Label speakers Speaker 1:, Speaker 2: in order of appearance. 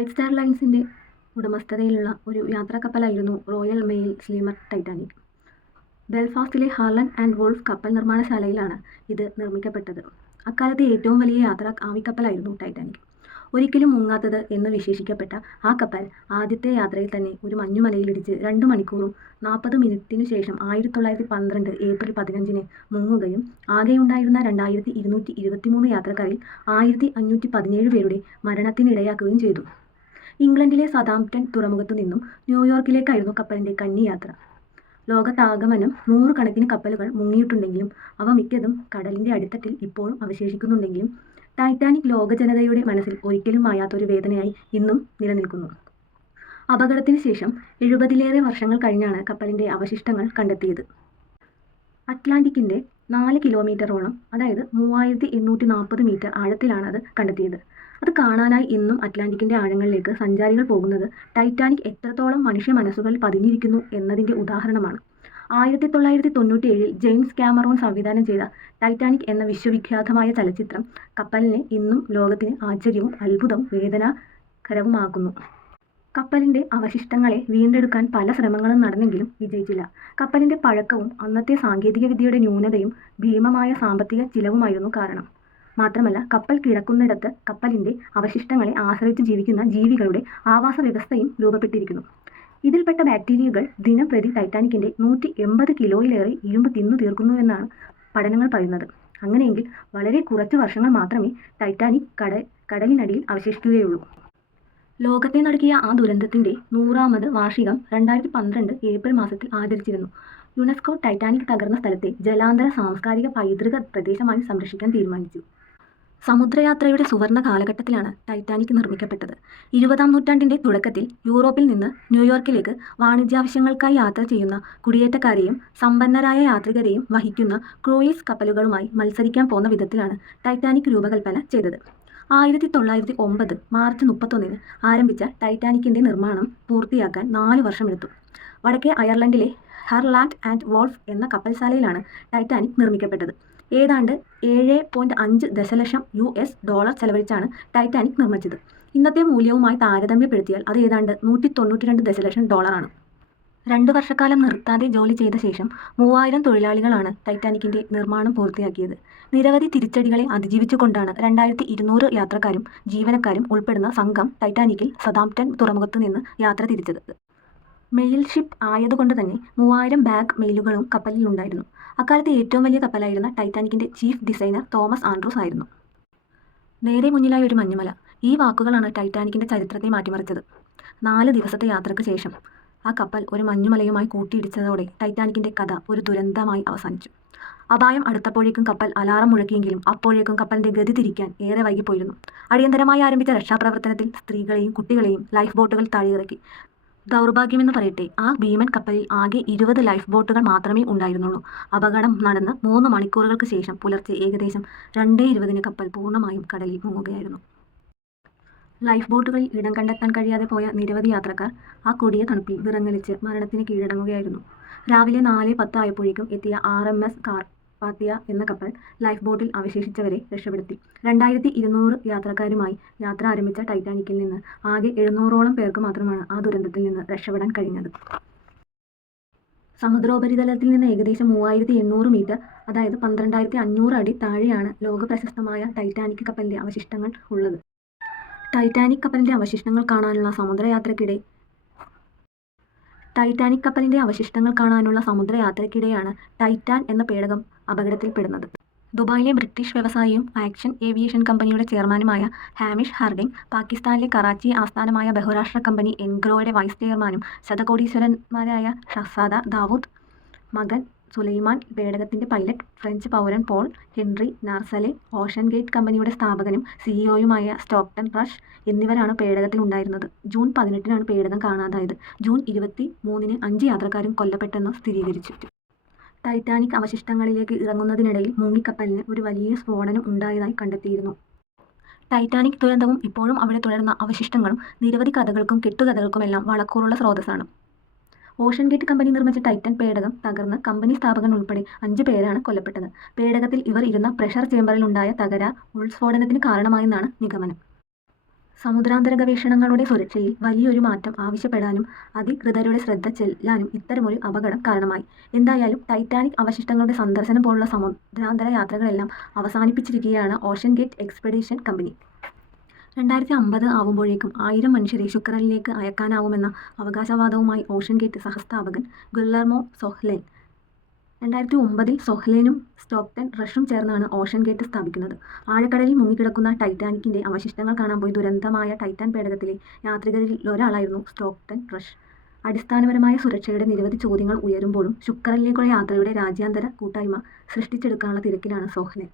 Speaker 1: White star ലൈൻസിന്റെ ഉടമസ്ഥതയിലുള്ള ഒരു യാത്രാക്കപ്പലായിരുന്നു റോയൽ മെയിൽ സ്ലീമർ ടൈറ്റാനിക്. ബെൽഫാസ്റ്റിലെ ഹാർലൻ ആൻഡ് വോൾഫ് കപ്പൽ നിർമ്മാണശാലയിലാണ് ഇത് നിർമ്മിക്കപ്പെട്ടത്. അക്കാലത്തെ ഏറ്റവും വലിയ യാത്രാ ആവിക്കപ്പലായിരുന്നു ടൈറ്റാനിക്. ഒരിക്കലും മുങ്ങാത്തത് എന്ന് വിശേഷിക്കപ്പെട്ട ആ കപ്പൽ ആദ്യത്തെ യാത്രയിൽ തന്നെ ഒരു മഞ്ഞുമലയിലിടിച്ച് രണ്ട് മണിക്കൂറും നാൽപ്പത് മിനിറ്റിനു ശേഷം ആയിരത്തി തൊള്ളായിരത്തി പന്ത്രണ്ട് ഏപ്രിൽ പതിനഞ്ചിന് മുങ്ങുകയും ആകെയുണ്ടായിരുന്ന രണ്ടായിരത്തി ഇരുന്നൂറ്റി ഇരുപത്തിമൂന്ന് യാത്രക്കാരിൽ ആയിരത്തി അഞ്ഞൂറ്റി പതിനേഴ് പേരുടെ മരണത്തിനിടയാക്കുകയും ചെയ്തു. ഇംഗ്ലണ്ടിലെ സദാംപ്ടൺ തുറമുഖത്തു നിന്നും ന്യൂയോർക്കിലേക്കായിരുന്നു കപ്പലിന്റെ കന്നിയാത്ര. ലോകത്താകമനം നൂറുകണക്കിന് കപ്പലുകൾ മുങ്ങിയിട്ടുണ്ടെങ്കിലും അവ മിക്കതും കടലിന്റെ അടിത്തട്ടിൽ ഇപ്പോഴും അവശേഷിക്കുന്നുണ്ടെങ്കിലും ടൈറ്റാനിക് ലോകജനതയുടെ മനസ്സിൽ ഒരിക്കലും മായാത്തൊരു വേദനയായി ഇന്നും നിലനിൽക്കുന്നു. അപകടത്തിന് ശേഷം എഴുപതിലേറെ വർഷങ്ങൾ കഴിഞ്ഞാണ് കപ്പലിന്റെ അവശിഷ്ടങ്ങൾ കണ്ടെത്തിയത്. അറ്റ്ലാന്റിക്കിന്റെ നാല് കിലോമീറ്ററോളം അതായത് മൂവായിരത്തി എണ്ണൂറ്റി നാൽപ്പത് മീറ്റർ ആഴത്തിലാണ് അത് കണ്ടെത്തിയത്. അത് കാണാനായി ഇന്നും അറ്റ്ലാന്റിക്കിന്റെ ആഴങ്ങളിലേക്ക് സഞ്ചാരികൾ പോകുന്നത് ടൈറ്റാനിക് എത്രത്തോളം മനുഷ്യ മനസ്സുകളിൽ പതിഞ്ഞിരിക്കുന്നു എന്നതിന്റെ ഉദാഹരണമാണ്. ആയിരത്തി തൊള്ളായിരത്തി തൊണ്ണൂറ്റി ഏഴിൽ ജെയിംസ് ക്യാമറോൺ സംവിധാനം ചെയ്ത ടൈറ്റാനിക് എന്ന വിശ്വവിഖ്യാതമായ ചലച്ചിത്രം കപ്പലിനെ ഇന്നും ലോകത്തിന് ആശ്ചര്യവും അത്ഭുതവും വേദനാകരവുമാക്കുന്നു. കപ്പലിന്റെ അവശിഷ്ടങ്ങളെ വീണ്ടെടുക്കാൻ പല ശ്രമങ്ങളും നടന്നെങ്കിലും വിജയിച്ചില്ല. കപ്പലിന്റെ പഴക്കവും അന്നത്തെ സാങ്കേതികവിദ്യയുടെ ന്യൂനതയും ഭീമമായ സാമ്പത്തിക ചിലവുമായിരുന്നു കാരണം. മാത്രമല്ല കപ്പൽ കിടക്കുന്നിടത്ത് കപ്പലിന്റെ അവശിഷ്ടങ്ങളെ ആശ്രയിച്ച് ജീവിക്കുന്ന ജീവികളുടെ ആവാസ വ്യവസ്ഥയും രൂപപ്പെട്ടിരിക്കുന്നു. ഇതിൽപ്പെട്ട ബാക്ടീരിയകൾ ദിനംപ്രതി ടൈറ്റാനിക്കിന്റെ നൂറ്റി എൺപത് കിലോയിലേറെ ഇരുമ്പ് തിന്നു തീർക്കുന്നുവെന്നാണ് പഠനങ്ങൾ പറയുന്നത്. അങ്ങനെയെങ്കിൽ വളരെ കുറച്ച് വർഷങ്ങൾ മാത്രമേ ടൈറ്റാനിക് കടലിനടിയിൽ അവശേഷിക്കുകയുള്ളൂ. ലോകത്തെ നടക്കിയ ആ ദുരന്തത്തിന്റെ നൂറാമത് വാർഷികം രണ്ടായിരത്തി പന്ത്രണ്ട് ഏപ്രിൽ മാസത്തിൽ ആചരിച്ചിരുന്നു. യുനെസ്കോ ടൈറ്റാനിക് തകർന്ന സ്ഥലത്തെ ജലാന്തര സാംസ്കാരിക പൈതൃക പ്രദേശമായി സംരക്ഷിക്കാൻ തീരുമാനിച്ചു. സമുദ്രയാത്രയുടെ സുവർണ കാലഘട്ടത്തിലാണ് ടൈറ്റാനിക് നിർമ്മിക്കപ്പെട്ടത്. ഇരുപതാം നൂറ്റാണ്ടിന്റെ തുടക്കത്തിൽ യൂറോപ്പിൽ നിന്ന് ന്യൂയോർക്കിലേക്ക് വാണിജ്യാവശ്യങ്ങൾക്കായി യാത്ര ചെയ്യുന്ന കുടിയേറ്റക്കാരെയും സമ്പന്നരായ യാത്രികരെയും വഹിക്കുന്ന ക്രൂയിസ് കപ്പലുകളുമായി മത്സരിക്കാൻ പോന്ന വിധത്തിലാണ് ടൈറ്റാനിക് രൂപകൽപ്പന ചെയ്തത്. ആയിരത്തി തൊള്ളായിരത്തി ഒമ്പത് മാർച്ച് മുപ്പത്തൊന്നിന് ആരംഭിച്ച ടൈറ്റാനിക്കിന്റെ നിർമ്മാണം പൂർത്തിയാക്കാൻ നാല് വർഷമെടുത്തു. വടക്കേ അയർലൻഡിലെ ഹാർലാൻഡ് ആൻഡ് വോൾഫ് എന്ന കപ്പൽശാലയിലാണ് ടൈറ്റാനിക് നിർമ്മിക്കപ്പെട്ടത്. ഏതാണ്ട് ഏഴ് പോയിന്റ് അഞ്ച് ദശലക്ഷം യു. എസ്. ഡോളർ ചെലവഴിച്ചാണ് ടൈറ്റാനിക് നിർമ്മിച്ചത്. ഇന്നത്തെ മൂല്യവുമായി താരതമ്യപ്പെടുത്തിയാൽ അത് ഏതാണ്ട് നൂറ്റി തൊണ്ണൂറ്റി രണ്ട് ദശലക്ഷം ഡോളറാണ്. രണ്ട് വർഷക്കാലം നിർത്താതെ ജോലി ചെയ്ത ശേഷം മൂവായിരം തൊഴിലാളികളാണ് ടൈറ്റാനിക്കിന്റെ നിർമ്മാണം പൂർത്തിയാക്കിയത്. നിരവധി തിരിച്ചടികളെ അതിജീവിച്ചുകൊണ്ടാണ് രണ്ടായിരത്തി ഇരുന്നൂറ് യാത്രക്കാരും ജീവനക്കാരും ഉൾപ്പെടുന്ന സംഘം ടൈറ്റാനിക്കിൽ സദാംപ്റ്റൺ തുറമുഖത്ത് നിന്ന് യാത്ര തിരിച്ചത്. മെയിൽ ഷിപ്പ് ആയതുകൊണ്ട് തന്നെ മൂവായിരം ബാഗ് മെയിലുകളും കപ്പലിലുണ്ടായിരുന്നു. അക്കാലത്തെ ഏറ്റവും വലിയ കപ്പലായിരുന്ന ടൈറ്റാനിക്കിന്റെ ചീഫ് ഡിസൈനർ തോമസ് ആൻഡ്രൂസ് ആയിരുന്നു. നേരെ മുന്നിലായി ഒരു മഞ്ഞുമല. ഈ വാക്കുകളാണ് ടൈറ്റാനിക്കിന്റെ ചരിത്രത്തെ മാറ്റിമറിച്ചത്. നാല് ദിവസത്തെ യാത്രയ്ക്ക് ശേഷം ആ കപ്പൽ ഒരു മഞ്ഞുമലയുമായി കൂട്ടിയിടിച്ചതോടെ ടൈറ്റാനിക്കിന്റെ കഥ ഒരു ദുരന്തമായി അവസാനിച്ചു. അപായം അടുത്തപ്പോഴേക്കും കപ്പൽ അലാറം മുഴക്കിയെങ്കിലും അപ്പോഴേക്കും കപ്പലിന്റെ ഗതി തിരിക്കാൻ ഏറെ വൈകിപ്പോയിരുന്നു. അടിയന്തരമായി ആരംഭിച്ച രക്ഷാപ്രവർത്തനത്തിൽ സ്ത്രീകളെയും കുട്ടികളെയും ലൈഫ് ബോട്ടുകൾ താഴെയിറക്കി. ദൗർഭാഗ്യമെന്നു പറയട്ടെ ആ ഭീമൻ കപ്പലിൽ ആകെ ഇരുപത് ലൈഫ് ബോട്ടുകൾ മാത്രമേ ഉണ്ടായിരുന്നുള്ളൂ. അപകടം നടന്ന് മൂന്ന് മണിക്കൂറുകൾക്ക് ശേഷം പുലർച്ചെ ഏകദേശം രണ്ടേ ഇരുപതിന് കപ്പൽ പൂർണമായും കടലിൽ മുങ്ങുകയായിരുന്നു. ലൈഫ് ബോട്ടുകളിൽ ഇടം കണ്ടെത്താൻ കഴിയാതെ പോയ നിരവധി യാത്രക്കാർ ആ കൊടിയ തണുപ്പിൽ വിറങ്ങലിച്ച് മരണത്തിന് കീഴടങ്ങുകയായിരുന്നു. രാവിലെ നാല് പത്ത് ആയപ്പോഴേക്കും എത്തിയ ആർ. എം. എസ്. കാർപാത്തിയ എന്ന കപ്പൽ ലൈഫ് ബോട്ടിൽ അവശേഷിച്ചവരെ രക്ഷപ്പെടുത്തി. രണ്ടായിരത്തി ഇരുന്നൂറ് യാത്രക്കാരുമായി യാത്ര ആരംഭിച്ച ടൈറ്റാനിക്കിൽ നിന്ന് ആകെ എഴുന്നൂറോളം പേർക്ക് മാത്രമാണ് ആ ദുരന്തത്തിൽ നിന്ന് രക്ഷപ്പെടാൻ കഴിഞ്ഞത്. സമുദ്രോപരിതലത്തിൽ നിന്ന് ഏകദേശം മൂവായിരത്തി എണ്ണൂറ് മീറ്റർ അതായത് പന്ത്രണ്ടായിരത്തി അഞ്ഞൂറ് അടി താഴെയാണ് ലോകപ്രശസ്തമായ ടൈറ്റാനിക് കപ്പലിന്റെ അവശിഷ്ടങ്ങൾ ഉള്ളത്. ടൈറ്റാനിക് കപ്പലിന്റെ അവശിഷ്ടങ്ങൾ കാണാനുള്ള സമുദ്രയാത്രക്കിടെ ടൈറ്റാനിക് കപ്പലിന്റെ അവശിഷ്ടങ്ങൾ കാണാനുള്ള സമുദ്രയാത്രയ്ക്കിടെയാണ് ടൈറ്റാൻ എന്ന പേടകം അപകടത്തിൽപ്പെടുന്നത്. ദുബായിലെ ബ്രിട്ടീഷ് വ്യവസായിയും ആക്ഷൻ ഏവിയേഷൻ കമ്പനിയുടെ ചെയർമാനുമായ ഹാമിഷ് ഹാർഡിംഗ് പാകിസ്ഥാനിലെ കറാച്ചി ആസ്ഥാനമായ ബഹുരാഷ്ട്ര കമ്പനി എൻഗ്രോയുടെ വൈസ് ചെയർമാനും ശതകോടീശ്വരന്മാരായ ഷഹ്സാദ ദാവൂദ് മകൻ സുലൈമാൻ, പേടകത്തിന്റെ പൈലറ്റ് ഫ്രഞ്ച് പൗരൻ Paul Henri Nargeolet, Ocean Gate കമ്പനിയുടെ സ്ഥാപകനും സിഇഒയുമായ സ്റ്റോക്ടൺ റഷ് എന്നിവരാണ് പേടകത്തിലുണ്ടായിരുന്നത്. ജൂൺ പതിനെട്ടിനാണ് പേടകം കാണാതായത്. ജൂൺ ഇരുപത്തി മൂന്നിന് അഞ്ച് യാത്രക്കാരും കൊല്ലപ്പെട്ടെന്ന് സ്ഥിരീകരിച്ചു. ടൈറ്റാനിക് അവശിഷ്ടങ്ങളിലേക്ക് ഇറങ്ങുന്നതിനിടയിൽ മുങ്ങിക്കപ്പലിന് ഒരു വലിയ സ്ഫോടനം ഉണ്ടായതായി കണ്ടെത്തിയിരുന്നു. ടൈറ്റാനിക് ദുരന്തവും ഇപ്പോഴും അവിടെ തുടരുന്ന അവശിഷ്ടങ്ങളും നിരവധി കഥകൾക്കും കെട്ടുകഥകൾക്കുമെല്ലാം വളക്കൂറുള്ള സ്രോതസ്സാണ്. ഓഷൻ ഗേറ്റ് കമ്പനി നിർമ്മിച്ച ടൈറ്റൻ പേടകം തകർന്ന് കമ്പനി സ്ഥാപകൻ ഉൾപ്പെടെ അഞ്ച് പേരാണ് കൊല്ലപ്പെട്ടത്. പേടകത്തിൽ ഇവർ ഇരുന്ന പ്രഷർ ചേമ്പറിലുണ്ടായ തകരാർ ഉൾസ്ഫോടനത്തിന് കാരണമായെന്നാണ് നിഗമനം. സമുദ്രാന്തര ഗവേഷണങ്ങളുടെ സുരക്ഷയിൽ വലിയൊരു മാറ്റം ആവശ്യപ്പെടാനും അധികൃതരുടെ ശ്രദ്ധ ചെല്ലാനും ഇത്തരമൊരു അപകടം കാരണമായി. എന്തായാലും ടൈറ്റാനിക് അവശിഷ്ടങ്ങളുടെ സന്ദർശനം പോലുള്ള സമുദ്രാന്തര യാത്രകളെല്ലാം അവസാനിപ്പിച്ചിരിക്കുകയാണ് ഓഷൻ ഗേറ്റ് എക്സ്പെഡീഷൻ കമ്പനി. രണ്ടായിരത്തി അമ്പത് ആവുമ്പോഴേക്കും ആയിരം മനുഷ്യരെ ശുക്രനിലേക്ക് അയക്കാനാവുമെന്ന അവകാശവാദവുമായി ഓഷൻ ഗേറ്റ് സഹസ്ഥാപകൻ ഗുല്ലർമോ സൊഹ്ലെൻ. രണ്ടായിരത്തി ഒമ്പതിൽ സൊഹ്ലേനും സ്റ്റോക്ടൺ റഷും ചേർന്നാണ് ഓഷൻ ഗേറ്റ് സ്ഥാപിക്കുന്നത്. ആഴക്കടലിൽ മുങ്ങിക്കിടക്കുന്ന ടൈറ്റാനിക്കിന്റെ അവശിഷ്ടങ്ങൾ കാണാൻ പോയി ദുരന്തമായ ടൈറ്റാൻ പേടകത്തിലെ യാത്രികരിൽ ഒരാളായിരുന്നു സ്റ്റോക്ടൺ റഷ്. അടിസ്ഥാനപരമായ സുരക്ഷയുടെ നിരവധി ചോദ്യങ്ങൾ ഉയരുമ്പോഴും ശുക്രനിലേക്കുള്ള യാത്രയുടെ രാജ്യാന്തര കൂട്ടായ്മ സൃഷ്ടിച്ചെടുക്കാനുള്ള തിരക്കിലാണ് സൊഹ്ലെൻ.